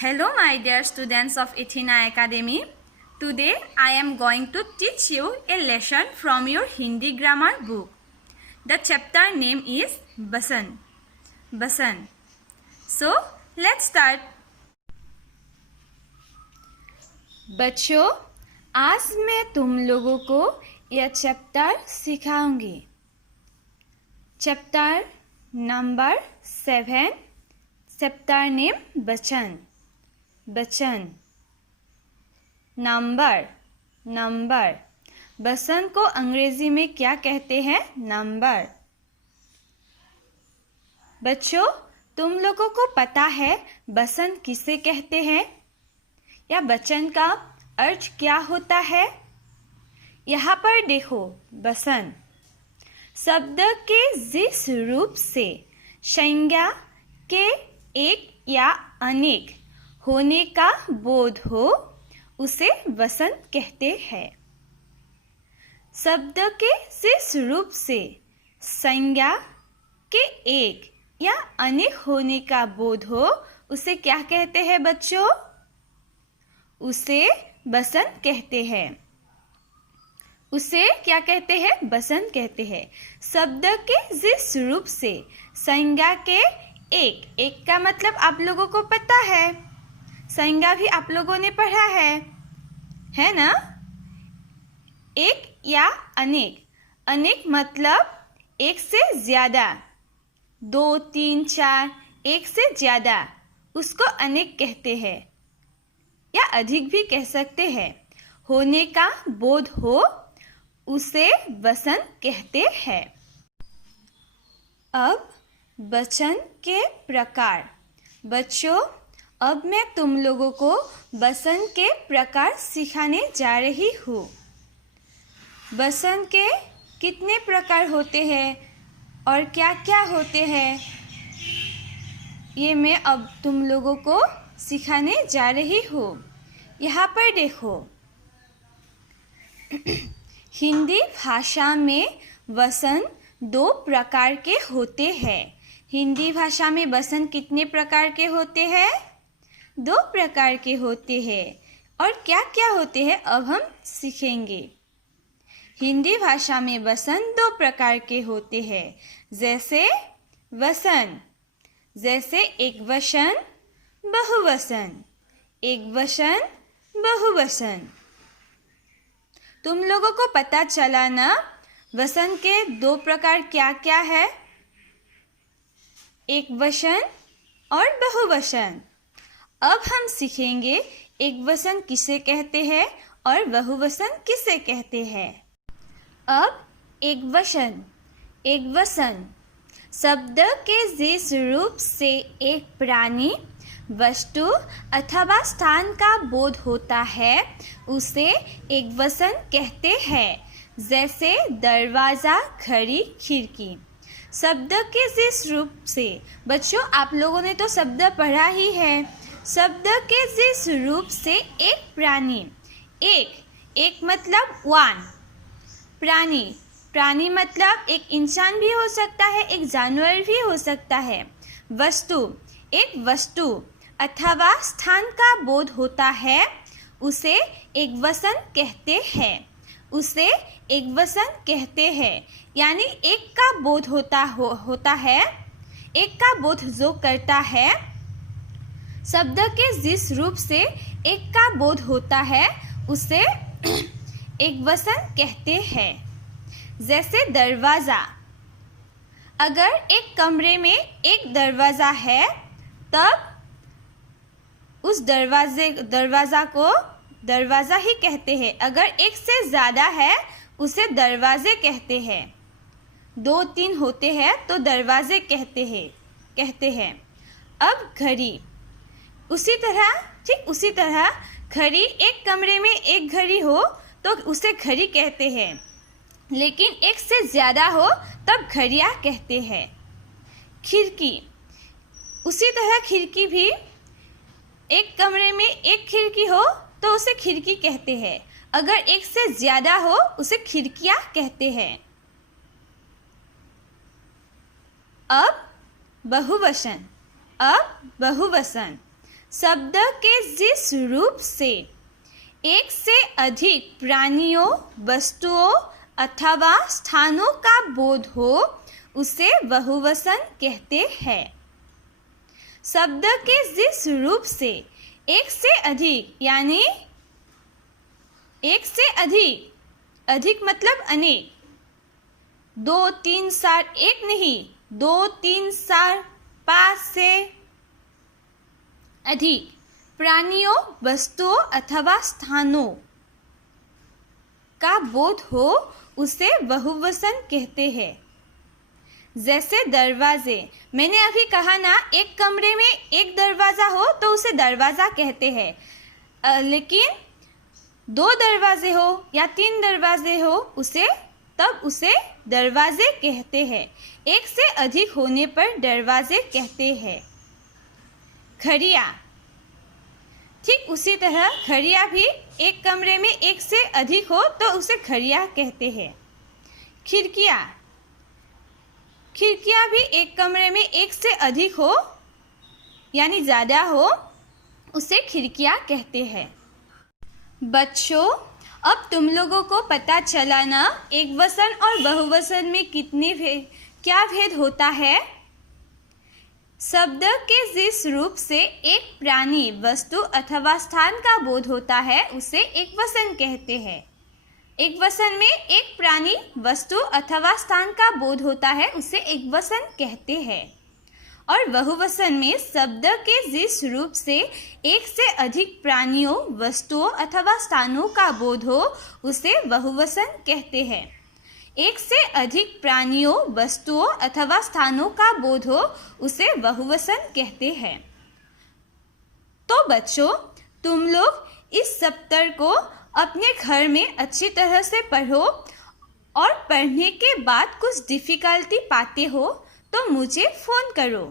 Hello my dear students of Athena Academy. Today I am going to teach you a lesson from your Hindi grammar book. The chapter name is Basan. Basan. So let's start. बच्चों, आज मैं तुम लोगों को यह chapter सिखाऊंगी. Chapter number 7. Chapter name बचन. बचन. नंबर. बसन को अंग्रेजी में क्या कहते हैं? नंबर. बच्चों, तुम लोगों को पता है बसन किसे कहते हैं या बचन का अर्थ क्या होता है? यहाँ पर देखो, बसन शब्द के जिस रूप से संज्ञा के एक या अनेक होने का बोध हो उसे वसन कहते हैं. शब्द के जिस रूप से संज्ञा के एक या अनेक होने का बोध हो उसे क्या कहते हैं बच्चों? उसे वसन कहते हैं. उसे क्या कहते हैं? वसन कहते हैं. शब्द के जिस रूप से संज्ञा के एक का मतलब आप लोगों को पता है. संज्ञा भी आप लोगों ने पढ़ा है ना? एक या अनेक. अनेक मतलब एक से ज्यादा, 2, 3, 4, एक से ज्यादा, उसको अनेक कहते हैं या अधिक भी कह सकते हैं. होने का बोध हो उसे वसन कहते हैं. अब वचन के प्रकार. बच्चों, अब मैं तुम लोगों को वसन के प्रकार सिखाने जा रही हूँ. वसन के कितने प्रकार होते हैं और क्या क्या होते हैं ये मैं अब तुम लोगों को सिखाने जा रही हूँ. यहाँ पर देखो, हिंदी भाषा में वसन 2 प्रकार के होते हैं. हिंदी भाषा में वसन कितने प्रकार के होते हैं? 2 प्रकार के होते हैं. और क्या क्या होते हैं अब हम सीखेंगे. हिंदी भाषा में वसन 2 प्रकार के होते हैं. जैसे वसन, जैसे एक वचन, बहुवचन. एक वचन, बहुवचन. तुम लोगों को पता चला ना वसन के 2 प्रकार क्या क्या है? एक वचन और बहुवचन. अब हम सीखेंगे एक वचन किसे कहते हैं और बहुवचन किसे कहते हैं. अब एक वचन. एक वचन शब्द के जिस रूप से एक प्राणी, वस्तु अथवा स्थान का बोध होता है उसे एक वचन कहते हैं. जैसे दरवाज़ा, घड़ी, खिड़की. शब्द के जिस रूप से. बच्चों, आप लोगों ने तो शब्द पढ़ा ही है. शब्द के जिस रूप से एक प्राणी. एक मतलब वन. प्राणी मतलब एक इंसान भी हो सकता है, एक जानवर भी हो सकता है. वस्तु, एक वस्तु अथवा स्थान का बोध होता है उसे एक वचन कहते हैं. उसे एक वचन कहते हैं. यानी एक का बोध होता है, एक का बोध जो करता है. शब्द के जिस रूप से एक का बोध होता है उसे एक वचन कहते हैं. जैसे दरवाज़ा. अगर एक कमरे में एक दरवाज़ा है तब उस दरवाज़ा को दरवाज़ा ही कहते हैं. अगर एक से ज़्यादा है उसे दरवाजे कहते हैं. 2, 3 होते हैं तो दरवाजे कहते हैं. अब घड़ी. ठीक उसी तरह घड़ी. एक कमरे में एक घड़ी हो तो उसे घड़ी कहते हैं, लेकिन एक से ज़्यादा हो तब घड़ियाँ कहते हैं. खिड़की. उसी तरह खिड़की भी. एक कमरे में एक खिड़की हो तो उसे खिड़की कहते हैं. अगर एक से ज़्यादा हो उसे खिड़कियाँ कहते हैं. अब बहुवचन. शब्द के जिस रूप से एक से अधिक प्राणियों, वस्तुओं अथवा स्थानों का बोध हो उसे बहुवचन कहते हैं। शब्द के जिस रूप से एक से अधिक यानी एक से अधिक, अधिक मतलब अनेक, 2, 3, 4 एक नहीं, 2, 3, 4 5 से अधिक प्राणियों, वस्तुओं अथवा स्थानों का बोध हो उसे बहुवचन कहते हैं। जैसे दरवाजे, मैंने अभी कहा ना, एक कमरे में एक दरवाज़ा हो तो उसे दरवाज़ा कहते हैं, लेकिन 2 दरवाजे हो या 3 दरवाजे हो तब उसे दरवाजे कहते हैं। एक से अधिक होने पर दरवाजे कहते हैं। खड़िया, ठीक उसी तरह खड़िया भी एक कमरे में एक से अधिक हो तो उसे खड़िया कहते हैं। खिड़कियाँ, खिड़कियाँ भी एक कमरे में एक से अधिक हो यानी ज़्यादा हो उसे खिड़कियाँ कहते हैं। बच्चों, अब तुम लोगों को पता चला ना एकवचन और बहुवचन में क्या भेद होता है। शब्द के जिस रूप से एक प्राणी, वस्तु अथवा स्थान का बोध होता है उसे एकवचन कहते हैं। एकवचन में एक प्राणी, वस्तु अथवा स्थान का बोध होता है उसे एकवचन कहते हैं। और बहुवचन में शब्द के जिस रूप से एक से अधिक प्राणियों, वस्तुओं अथवा स्थानों का बोध हो उसे बहुवचन कहते हैं। एक से अधिक प्राणियों, वस्तुओं अथवा स्थानों का बोध हो उसे बहुवचन कहते हैं। तो बच्चों, तुम लोग इस सप्ताह को अपने घर में अच्छी तरह से पढ़ो और पढ़ने के बाद कुछ डिफ़िकल्टी पाते हो तो मुझे फ़ोन करो।